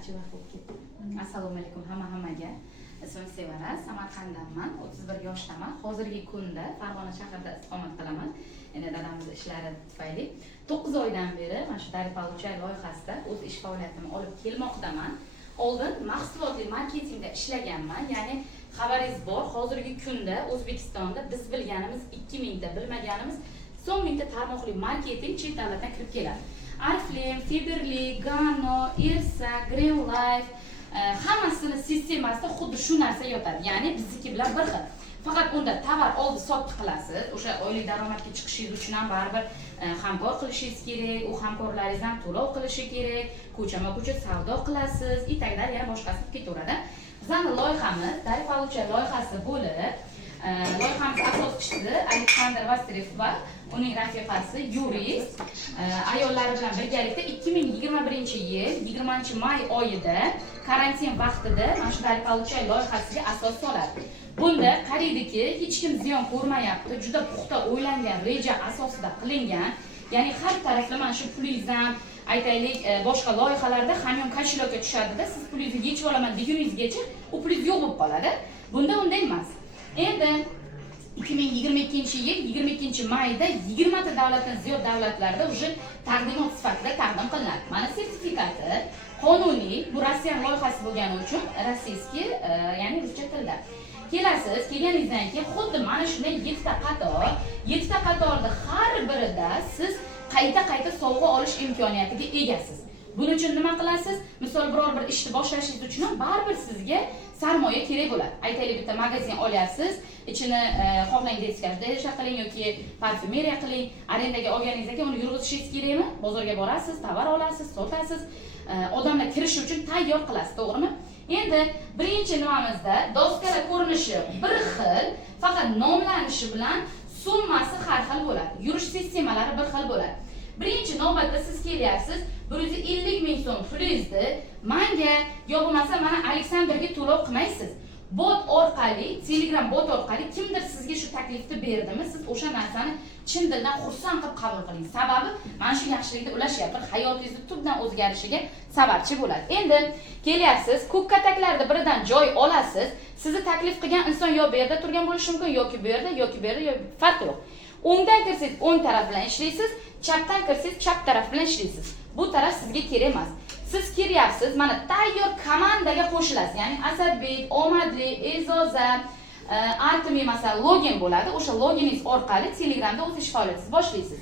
ancha vaqt bo'lib ketdi. Assalomu alaykum hammaga. Ismim Sevara, Samarqanddanman, 31 yoshdaman. Hozirgi kunda Farg'ona shahrida istiqomat qilaman. Endi dadamiz ishlari tufayli 9 oydan beri mana shu Dari Получай loyihasida o'z ish faoliyatimni olib kelmoqdaman. Oldin mahsulotli marketingda ishlaganman, ya'ni xabaringiz bor, hozirgi kunda O'zbekistonda biz bilganimiz 2000 ta, bilmaganimiz son mingta tarmoqli marketing chet davlatdan kirib keladi. Ariflame, Fiberly, Gano, Irsa, Green Life hammasini sistemasida xuddi shu narsa yotadi. Ya'ni bizniki bilan bir xil. Faqat unda tovar oldi sotib qilasiz. O'sha oylik daromadga chiqishingiz uchun ham baribir hamkor qilishingiz kerak, u hamkorlaringiz ham to'lov qilishi kerak, ko'chama-ko'cha savdo qilasiz, itaglar yana boshqasi ketaveradi. Bizning loyihamiz Dari Получай loyihasi bo'lib, loyihamiz asoschisi Aleksandr Vasterev va uning rafiqasi yurist ayollar bilan birgalikda 2021-yil 20-may oyida karantin vaqtida mana shu Dari Получай loyihasiga asos soladi. Bunda qariydi-ki, hech kim ziyon ko'rmayapti, juda puxta o'ylangan reja asosida qilingan. Ya'ni har taraflama mana shu pulingizdan aytaylik, boshqa loyihalarda hamyon kashilokka tushadi-da, siz pulingizni yechib olaman deguningizgacha u pulingiz yo'q bo'lib qoladi. Bunda unday emas. Endi 2022-yil 22-mayda 20 ta davlatdan ziyod davlatlarda уже taqdimot sifatida taqdim qilinadi. Mana sertifikati qonuniy, bu Rossiya loyihasi bo'lgani uchun rossiyskiy, ya'ni ruscha tilda. Kelasiz, kelganingizdan keyin xuddi mana shunday 7 ta qatorda har birida siz qayta sovg'a olish imkoniyatiga egasiz. Buning uchun nima qilasiz? Misol biror bir ishni boshlashingiz uchun ham baribir sizga sarmoya kerak bo'ladi. Aytaylik, bitta magazin olyapsiz, ichini xohlang deskoratsiya qiling yoki parfumeriya qiling, arendaga olganingizdan keyin uni yurg'izishingiz kerakmi? Bozorga borasiz, tovar olasiz, sotasiz, odamlar kirishi uchun tayyor qilasiz, to'g'rimi? Endi birinchi nimamizda doskalar ko'rinishi bir xil, faqat nomlanishi bilan summasi har xil bo'ladi. Yurish sistemalari bir xil bo'ladi. Birinchi navbatda siz kelyapsiz, 150 ming so'm pulingizni menga yo bo'lmasa mana Aleksandrga to'lov qilmaysiz. Bot orqali, Telegram bot orqali kimdir sizga shu taklifni berdimi, siz o'sha narsani chin dildan xursand qilib qabul qiling. Sababi mana shu yaxshilikda ulashyapti, hayotingizni tubdan o'zgarishiga sababchi bo'ladi. Endi kelyapsiz, ko'k kataklarda biridan joy olasiz. Sizni taklif qilgan inson yo bu yerda turgan bo'lishi mumkin, yoki bu yerda, yoki farqi yo'q. O'ngdan kirsangiz o'ng taraf bilan ishlaysiz, chapdan kirsangiz chap taraf bilan ishlaysiz. Bu taraf sizga kerak emas. Siz kiryapsiz, mana tayyor komandaga qo'shilasiz. Ya'ni Asadbek, Omadli, Ezoza, Artmi masalan login bo'ladi. O'sha loginingiz orqali Telegramda o'z ish faoliyatingizni boshlaysiz.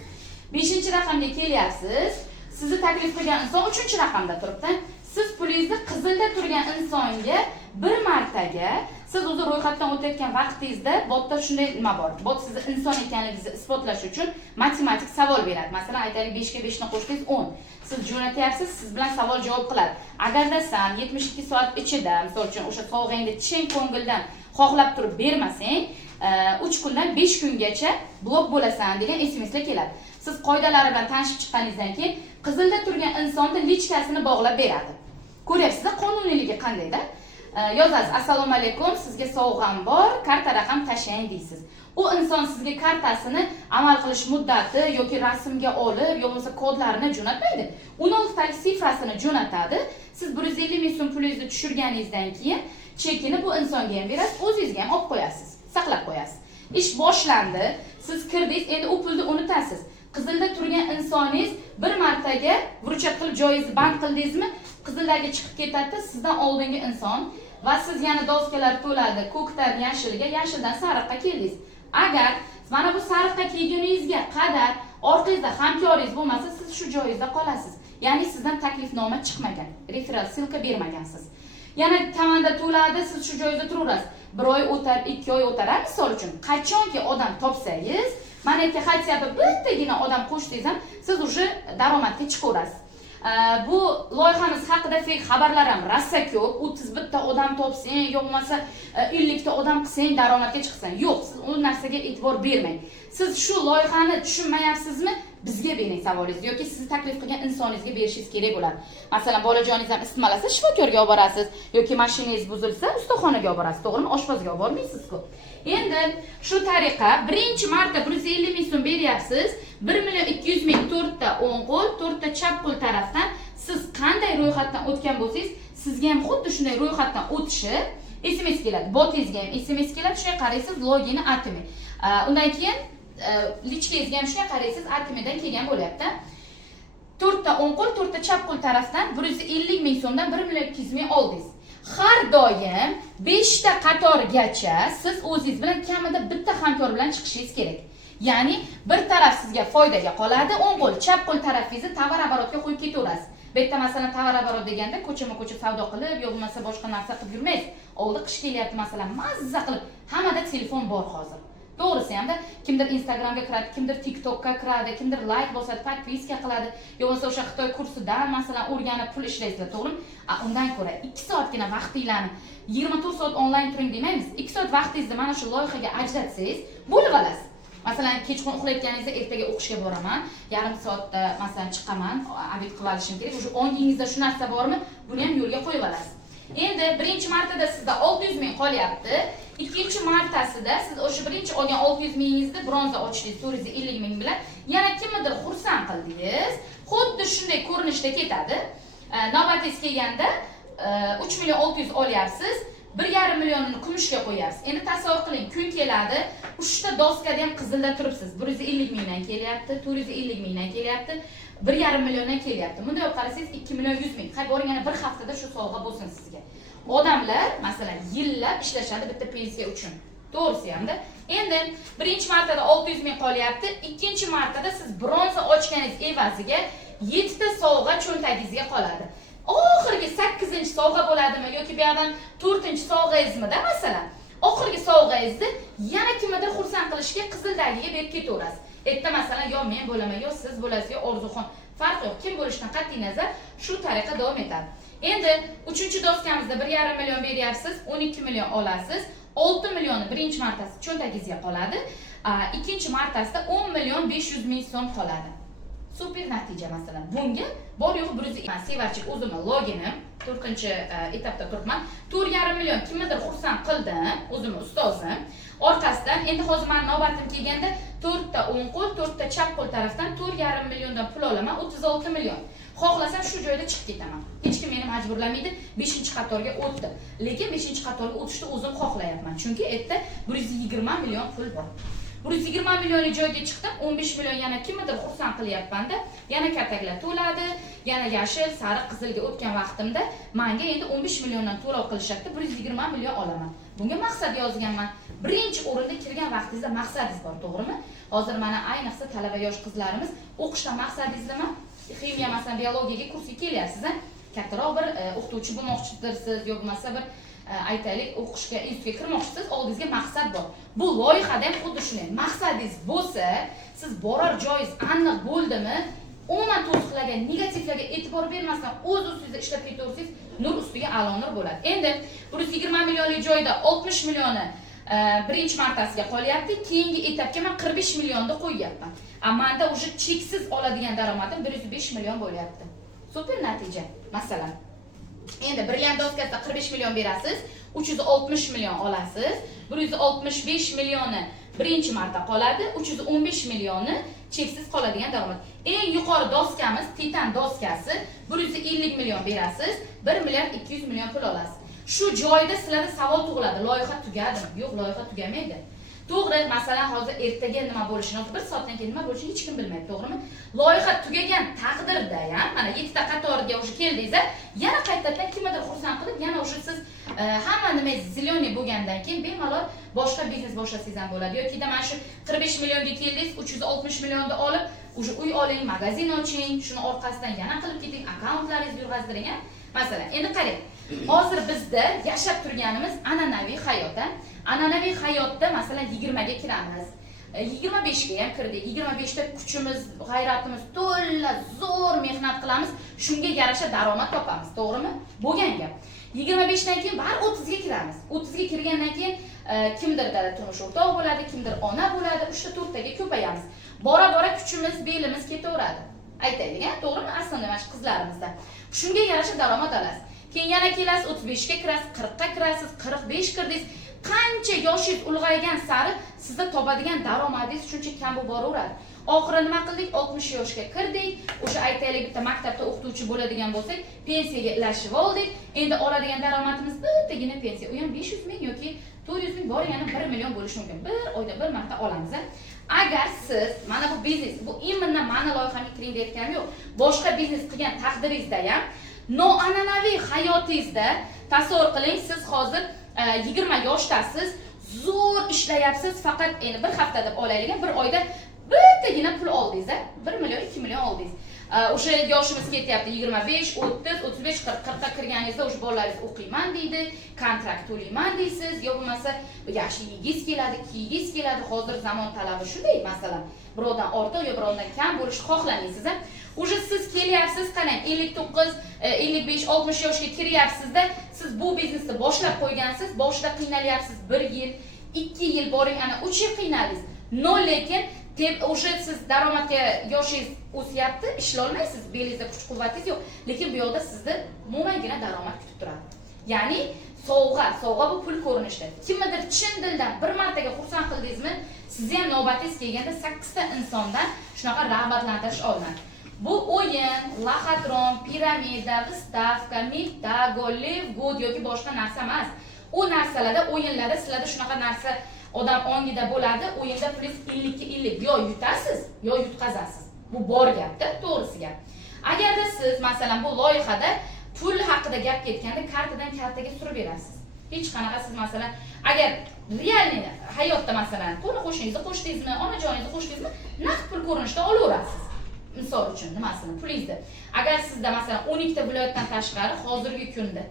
5-raqamga kelyapsiz. Sizni taklif qilgan inson 3-raqamda turibdi. Siz pulingizni qizilda turgan insonga bir martaga siz o'zi ro'yxatdan o'tayotgan vaqtingizda botda shunday nima bor. Bot sizni inson ekanligingizni isbotlash uchun matematik savol beradi. Masalan, aytaylik 5 ga 5 ni qo'shsangiz 10. Siz jo'natyapsiz, siz bilan savol javob qiladi. Agarda sen 72 soat ichida, misol uchun o'sha sovg'angni chin ko'ngildan xohlab turib bermasang, 3 kundan 5 kungacha blok bo'lasan degan SMSlar keladi. Siz qoidalari bilan tanishib chiqqaningizdan keyin qizilda turgan insonni lichkasini bog'lab beradi. Ko'ryapsizlar qonuniyligi qandayda? Yozasiz: "Assalomu alaykum, sizga sovg'am bor, karta raqam tashlang" deysiz. U inson sizga kartasini amal qilish muddati yoki rasmga olib, yo bo'lmasa kodlarini jo'natmaydi. 16 talik sifrasini jo'natadi. Siz 150 ming so'm pulingizni tushirganingizdan keyin chekini bu insonga ham berasiz, o'zingizga ham olib qo'yasiz, saqlab qo'yasiz. Ish boshlandi, siz kirdingiz, endi u pulni unutasiz. Qizilda turgan insoningiz bir martaga vurchat qilib joyingizni band qildingizmi, qizillarga chiqib ketadi, sizdan oldingi inson va siz yana doskalar to'ladi, ko'kdan yashilga, yashildan sariqqa keldingiz. Agar mana bu sariqqa kelguningizga qadar orqangizda hamkoringiz bo'lmasa, siz shu joyingizda qolasiz. Ya'ni sizdan taklifnoma chiqmagan, referral silka bermagansiz. Yana komanda to'ladi, siz shu joyingizda turaverasiz. 1 oy o'tar, 2 oy o'tar, misol uchun qachonki odam topsangiz, mana yerga хотя бы bittagina odam qo'shsangiz ham siz уже daromadga chiqaverasiz. Bu loyihamiz haqida fake xabarlar ham rosa ko'p. 31 ta odam topsang, yo bo'lmasa 50 ta odam qilsang daromadga chiqsan. Yo'q, siz u narsaga e'tibor bermang. Siz shu loyihani tushunmayapsizmi? Bizga bering savolingizni yoki sizni taklif qilgan insoningizga berishingiz kerak bo'ladi. Masalan, bolajoningiz ham isitmalasa shifokorga olib borasiz yoki mashinangiz buzilsa ustaxonaga olib borasiz, to'g'rimi? Oshpazga olib bormaysiz-ku. Endi shu tariqa birinchi marta 150 ming so'm beryapsiz. 1 million 200 ming 4 ta o'ng qo'l, 4 ta chap qo'l tarafdan siz qanday ro'yxatdan o'tgan bo'lsangiz, sizga ham xuddi shunday ro'yxatdan o'tishi SMS keladi. Botingizga ham SMS keladi. Shunga qaraysiz, logini atmi. Undan keyin lichkangizga ham shunga qaraysiz, atmidan kelgan bo'lyapti. 4 ta o'ng qo'l, 4 ta chap qo'l tarafdan 150 ming so'mdan 1 million 200 ming oldingiz. Har doim 5 ta qatorgacha siz o'zingiz bilan kamida bitta hamkor bilan chiqishingiz kerak. Ya'ni bir taraf sizga foydaga qoladi, o'ng qo'l, chap qo'l tarafingizni tovar oborotga qo'yib ketaverasiz. Bu yerda masalan tovar oborot deganda ko'chama-ko'cha savdo qilib, yo'q bo'lmasa boshqa narsa qilib yurmaysiz. Oldi qish kelyapti masalan, mazza qilib, hammada telefon bor hozir. To'g'risi hamda kimdir Instagramga kiradi, kimdir TikTokka kiradi, kimdir like bosadi, podpiska qiladi, yo'qsa o'sha Xitoy kursidan masalan o'rganib pul ishlaysizlar, to'g'rimi? Undan ko'ra 2 soatgina vaqtinglarni 24 soat onlayn turing demaymiz. 2 soat vaqtingizni mana shu loyihaga ajratsangiz, bo'lib olasiz. Masalan, kechqurun uxlayotganingizda ertaga o'qishga boraman, yarim soatda masalan chiqaman, obed qilib olishim kerak. O'sha ongingizda shu narsa bormi? Buni ham yo'lga qo'yib olasiz. Endi birinchi martada sizda 600 ming qolyapti. Ikkinchi martasida siz o'sha birinchi olgan 600 mingingizni bronza ochdingiz 450 ming bilan yana kimnidir xursand qildingiz. Xuddi shunday ko'rinishda ketadi. Navbatingiz kelganda 3 million 600 olyapsiz. 1,5 millionni kumushga qo'yasiz. Endi tasavvur qiling, kun keladi, uchta doskada ham qizilda turibsiz. 150 mingdan kelyapti, 450 mingdan kelyapti, 1,5 milliondan kelyapti. Bunday olib qarasangiz 2 million 100 ming. Qay boring yana bir haftada shu sovg'a bo'lsin sizga. Odamlar masalan yillab ishlashadi bitta pensiya uchun. To'g'risi hamda. Endi birinchi martada 600 ming qolyapti, ikkinchi martada siz bronza ochganingiz evaziga 7 ta sovg'a cho'ntagingizga qoladi. Oxirgi 8-chi sovg'a bo'ladimi yoki bu yerdan 4-chi sovg'angizmida masalan, oxirgi sovg'angizni yana kimnidir xursand qilishga qizildagiga berib ketaverasiz. Erta masalan yo men bo'laman, yo siz bo'lasiz, yo Orzuxon, farq yo'q. Kim bo'lishidan qat'iy nazar shu tariqa davom etadi. Endi 3-chi doskamizda 1,5 million beryapsiz, 12 million olasiz. 6 millionni birinchi martasi cho'ntagingizga qoladi. Ikkinchi martasida 10 million 500 ming so'm qoladi. Super natija masalan. Bunga bor yo'q 100 sevarchik o'zimning loginim 4-etapda turibman. 4,5 million kimnidir xursand qildim, o'zimning ustozim. Orqasidan endi hozir men navbatim kelganda 4 ta o'ng qo'l, 4 ta chap qo'l tarafdan 4,5 milliondan pul olaman, 36 million. Xohlasam shu joyda chiqib ketaman. Hech kim meni majburlamaydi, 5-qatorga o'tdim. Lekin 5-qatorga o'tishni o'zim xohlayapman. Chunki erta 120 million pul bor. 120 millionli joyga chiqdim, 15 million yana kimnidir xursand qilyapmanda, yana kataklar to'ladi, yana yashil, sariq, qizilga o'tgan vaqtimda menga endi 15 milliondan to'lov qilishadi, 120 million olaman. Bunga maqsad yozganman. Birinchi o'rinda kirgan vaqtingizda maqsadingiz bor, to'g'rimi? Hozir mana ayniqsa talaba yosh qizlarimiz o'qishdan maqsadingiz nima? Ximiya masalan biologiyaga kursga kelyapsiz, kattaroq bir o'qituvchi bo'lmoqchisiz, yo'q bo'lmasa bir aytaylik o'qishga, institutga kirmoqchisiz, oldingizga maqsad bor. Bu loyihada ham xuddi shunday. Maqsadingiz bo'lsa, siz borar joyingiz aniq bo'ldimi, umuman to'siqlarga, negativlarga e'tibor bermasdan o'z ustingizda ishlab ketaversangiz, nur ustiga a'lo nur bo'ladi. Endi 120 millionlik joyda 60 millionni birinchi martasiga qolyapti, keyingi etapga men 45 millionni qo'yyapman. Menda o'sha cheksiz oladigan daromadim 105 million bo'lyapti. Super natija. Masalan, endi brilliant doskasida 45 million berasiz, 360 million olasiz, 165 millionni birinchi marta qoladi, 315 millionni cheksiz qoladigan daromad. Eng yuqori doskamiz Titan doskasi, 150 million berasiz, 1 milliard 200 million pul olasiz. Shu joyda sizlarda savol tug'iladi, loyiha tugadimi? Yo'q, loyiha tugamaydi. To'g'ri, masalan, hozir ertaga nima bo'lishini, 1 soatdan keyin nima bo'lishini hech kim bilmaydi, to'g'rimi? Loyiha tugagan taqdirda ham, mana 7 ta qatoriga o'sha keldingiz, yana qaytadan kimnidir xursand qilib, yana o'sha siz hamma nimangiz ziloniy bo'lgandan keyin bemalol boshqa biznes boshlasangiz ham bo'ladi. Yoki mana shu 45 millionga keldingiz, 360 millionni olib, o'sha uy oling, magazin oching, shuni orqasidan yana qilib keting, akkauntlaringizni yurg'izdiring. Masalan, endi qarang. Hozir bizda yashab turganimiz an'anaviy hayot. An'anaviy hayotda masalan 20 ga kiramiz. 25 ga ham kirdik. 25 da kuchimiz, g'ayratimiz to'la zo'r mehnat qilamiz, shunga yarasha daromad topamiz, to'g'rimi? Bo'lgan gap. 25 dan keyin bar 30 ga kiramiz. 30 ga kirgandan keyin kimdir turmush o'rtoq bo'ladi, kimdir ona bo'ladi, 3 ta 4 taga ko'payamiz. Bora-bora kuchimiz, belimiz ketaveradi. Aytaylik, to'g'rimi? Aslida mana shu qizlarimizda. Shunga yarasha daromad olasiz. Keyin yana kelasiz, 35 ga kirasiz, 40 ga kirasiz, 45 kirdingiz. Qancha yoshingiz ulg'aygan sari sizda topadigan daromadingiz shuncha kam bo'lib boraveradi. Oxiri nima qildik? 60 yoshga kirdik. O'sha aytaylik bitta maktabda o'qituvchi bo'ladigan bo'lsak, pensiyaga ilashib oldik. Endi oladigan daromadimiz bittagina pensiya. U ham 500 ming yoki 400 ming borgani 1 million bo'lishi mumkin. Bir oyda bir marta olamiz. Agar siz mana bu biznes, bu immindan mana loyihamga kiring deyotganim yo'q. Boshqa biznes qilgan taqdiringizda ham noan'anaviy hayotingizda tasavvur qiling, siz hozir 20 yoshdasiz, zo'r ishlayapsiz, faqat endi bir hafta deb olaylik, bir oyda bittagina pul oldingiz, 1 million, 2 million oldingiz. O'sha yoshimiz ketyapti 25, 30, 35, 40 ga kirganingizda o'sha bolalaringiz o'qiyman deydi, kontrakt to'layman deysiz, yo bo'lmasa yaxshi yeyingiz keladi, kiyingiz keladi. Hozir zamon talabi shunday, masalan, birovdan ortiq yo birovdan kam bo'lishni xohlamaysiz. O'sha siz kelyapsiz, qarang, 59, 55, 60 yoshga kiryapsiz-da, siz bu biznesni boshlab qo'ygansiz, boshida qiynalyapsiz 1 yil, 2 yil boring, ana 3 yil qiynaldingiz. Lekin o'sha siz daromadga yoshingiz o'syapti, ishlay olmaysiz, belingizda kuch-quvvatingiz yo'q, lekin bu yoqda sizni mo'maygina daromad kutib turadi. Ya'ni sovg'a bu pul ko'rinishida. Kimnidir chin dildan bir martaga xursand qildingizmi, sizni ham navbatingiz kelganda 8 ta insondan shunaqa rag'batlantirish olinadi. Bu o'yin, laxatron, piramida, stavka, mitago, live good yoki boshqa narsa emas. U narsalarda, o'yinlarda sizlarda shunaqa narsa odam ongida bo'ladi, o'yinda plyus 50 ga 50 yo yutasiz, yo yutqazasiz. Bu bor gapda, to'g'risi gap. Agarda siz masalan bu loyihada pul haqida gap ketganda kartadan kartaga surib berasiz. Hech qanaqa siz masalan agar realniy hayotda masalan qo'ni qo'shningizni qo'shdingizmi, onajoningizni qo'shdingizmi, naqd pul ko'rinishida olaverasiz. Misol uchun nimasini, pulingizni. Agar sizda masalan 12 ta viloyatdan tashqari hozirgi kunda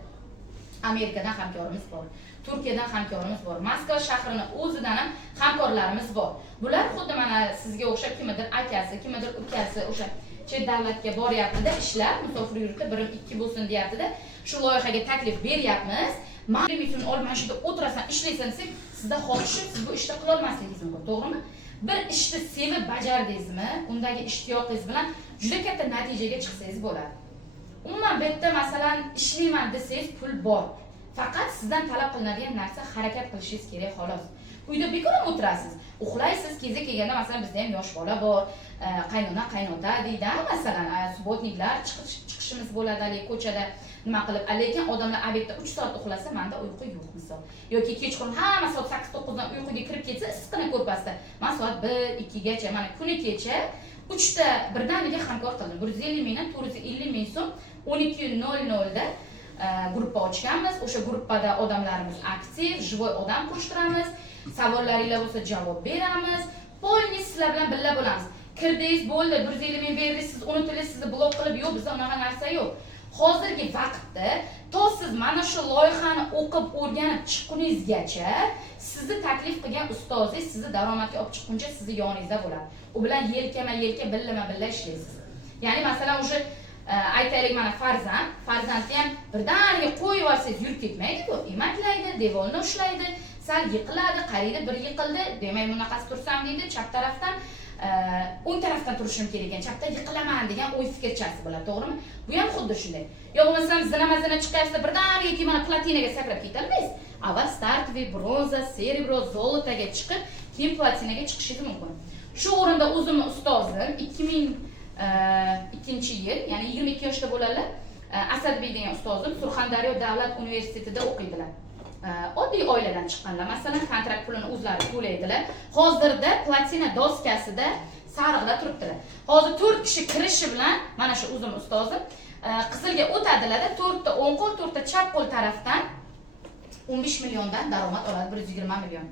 Amerikadan hamkorimiz bor, Turkiyadan hamkorimiz bor, Moskva shahrini o'zidan ham hamkorlarimiz bor. Bular xuddi mana sizga o'xshab kimdir akasi, kimdir ukasi o'sha chet davlatga boryapti-da ishlar, musofir yurtda 1-2 bo'lsin deyapti-da, shu loyihaga taklif beryapmiz. Ma'lum uchun olma shunda o'tirasan, ishlaysan desak, sizda xohishi siz bu ishni qila olmasligingiz mumkin, to'g'rimi? Bir ishni sevib bajardingizmi, undagi ishtiyoqingiz bilan juda katta natijaga chiqsangiz bo'ladi. Umuman bu yerda masalan ishlayman desangiz pul bor. Faqat sizdan talab qilinadigan narsa harakat qilishingiz kerak xolos. Uyda bekor o'tirasiz, uxlaysiz, keza kelganda masalan bizda ham yosh bola bor, qaynona, qaynota deydi, masalan, subotniklar chiqishimiz bo'ladi, ko'chada nima qilib, lekin odamlar obedda 3 soat uxlasa, menda uyqu yo'q misol. Yoki kechqurun hamma soat 8-9 dan uyquga kirib ketsa, issiqqina ko'rpasda, men soat 1-2 gacha, mana kuni kecha 3 ta birdaniga hamkor qildim. 150 mingdan 450 ming so'm 12:00 da gruppa ochganmiz. O'sha gruppada odamlarimiz aktiv, живой odam qushtiramiz. Savollaringlar bo'lsa javob beramiz. Polni sizlar bilan birga bo'lamiz. Kirdingiz bo'ldi, 150 ming berdingiz, siz unutilasiz, sizni blok qilib, yo'q, bizda unaqa narsa yo'q. Hozirgi vaqtda to siz mana shu loyihani o'qib o'rganib chiqquningizgacha sizni taklif qilgan ustozingiz sizni daromadga olib chiqquncha sizni yoningizda bo'ladi. U bilan yelkama-yelka, billama-billa ishlaysiz. Ya'ni masalan o'sha aytaylik mana farzandni ham birdaniga qo'yib olsangiz yurib ketmaydi bu. Emaklaydi, devorni ushlaydi, sal yiqiladi, qariydi, bir yiqildi, demak bunaqasi tursam deydi, chap tarafdan o'ng tarafdan turishim kerak ekan, chapdan yiqilaman degan o'y fikrchasi bo'ladi, to'g'rimi? Bu ham xuddi shunday. Yo bo'lmasam zina chiqayapsa birdaniga mana platinaga sakrab ketolmaysiz. Avval startviy, bronza, serebro, zolotaga chiqib, keyin platinaga chiqishingiz mumkin. Shu o'rinda o'zimni ustozim 2002-yil, ya'ni 22 yoshda bo'ladilar. Asadbek degan ustozim Surxondaryo davlat universitetida o'qiydilar. Oddiy oiladan chiqqanlar, masalan, kontrakt pulini o'zlari to'laydilar. Hozirda platina doskasida sariqda turibdilar. Hozir 4 kishi kirishi bilan mana shu o'zim ustozim Qizilga o'tadilar-da, 4 ta o'ng qo'l, 4 ta chap qo'l tarafdan 15 milliondan daromad oladi, 120 million.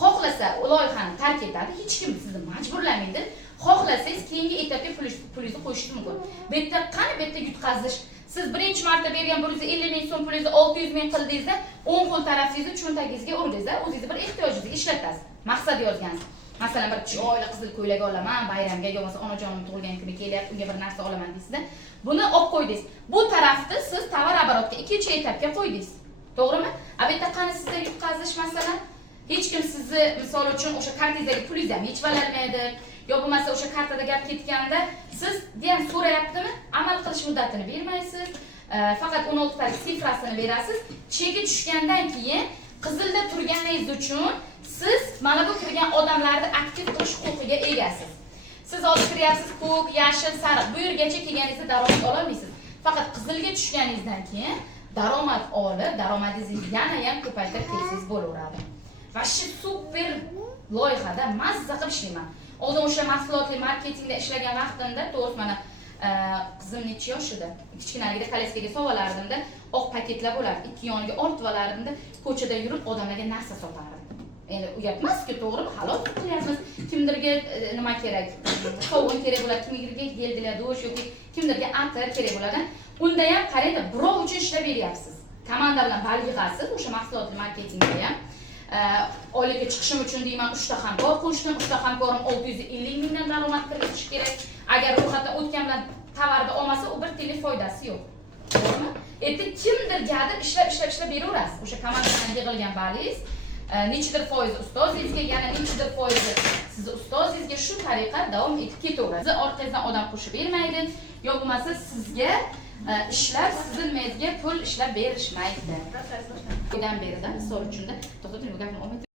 Xohlasa loyihani tark etadi, hech kim sizni majburlamaydi. Xohlasangiz keyingi etapga pulingizni qo'yishingiz mumkin. Bu yerda qani bu yerda yutqazish. Siz birinchi marta bergan 150 ming so'm pulingizni 600 ming qildingizda, o'ng qo'l tarafingizni cho'ntagingizga urdingizda, o'zingizni bir ehtiyojingizga ishlatasiz. Maqsad yozgansiz. Masalan, bir chiroyli qizil ko'ylak olaman, bayramga yo bo'lmasa onajonim tug'ilgan kuni kelyapti, unga bir narsa olaman deysizda, buni olib qo'ydingiz. Bu tarafni siz tovar оборотga ikkinchi etapga qo'ydingiz. To'g'rimi? A bu yerda qani sizda yutqazish masalan, hech kim sizni misol uchun o'sha kartingizdagi pulingizni ham yechib olmaydi. Yo bo'lmasa o'sha kartada gap ketganda siz degan so'rayaptimi, amal qilish muddatini bermaysiz. Faqat 16 ta sifrasini berasiz. Cheki tushgandan keyin qizilda turganingiz uchun siz mana bu kirgan odamlarni aktiv qilish huquqiga egasiz. Siz hozir kiryapsiz ko'k, yashil, sariq. Bu yergacha kelganingizda daromad ola olmaysiz. Faqat qizilga tushganingizdan keyin daromad olib, daromadingizni yana ham ko'paytirib kelsangiz bo'laveradi. Va shu super loyihada mazza qilib ishlayman. Oldin o'sha mahsulotli marketingda ishlagan vaqtimda, to'g'risi mana qizim necha yosh edi? Kichkinaligida kolleskaga sovalardimda, oq paketlar bo'lardi. Ikki yoniga ortib olardimda, ko'chada yurib odamlarga narsa sotardim. Endi uyat emas-ku, to'g'rimi? Halol qilyapmiz. Kimdirga nima kerak? Sovun kerak bo'ladi, kimdirga geldilar, do'sh yoki kimdirga atir kerak bo'ladi. Unda ham qarang, birov uchun ishlab beryapsiz. Komanda bilan balg'asiz, o'sha mahsulotli marketingda ham oylikka chiqishim uchun deyman, 3 ta hamkor qo'shdim, 3 ta hamkorim 650 mingdan daromad kiritish kerak. Agar ro'yxatdan o'tgan bilan tovarni olmasa, u bir tiyinlik foydasi yo'q. To'g'rimi? Endi kimdirgadir ishlab beraverasiz. O'sha komanda bilan yig'ilgan balingiz nechidir foizi ustozingizga, yana nechidir foizi sizni ustozingizga shu tariqa davom etib ketaveradi. Siz orqangizdan odam qo'shib bermaydi, yo bo'lmasa sizga ishlab, sizni nimangizga pul ishlab berishmaydi. Bundan beridan misol uchun to'xtating, bu gapni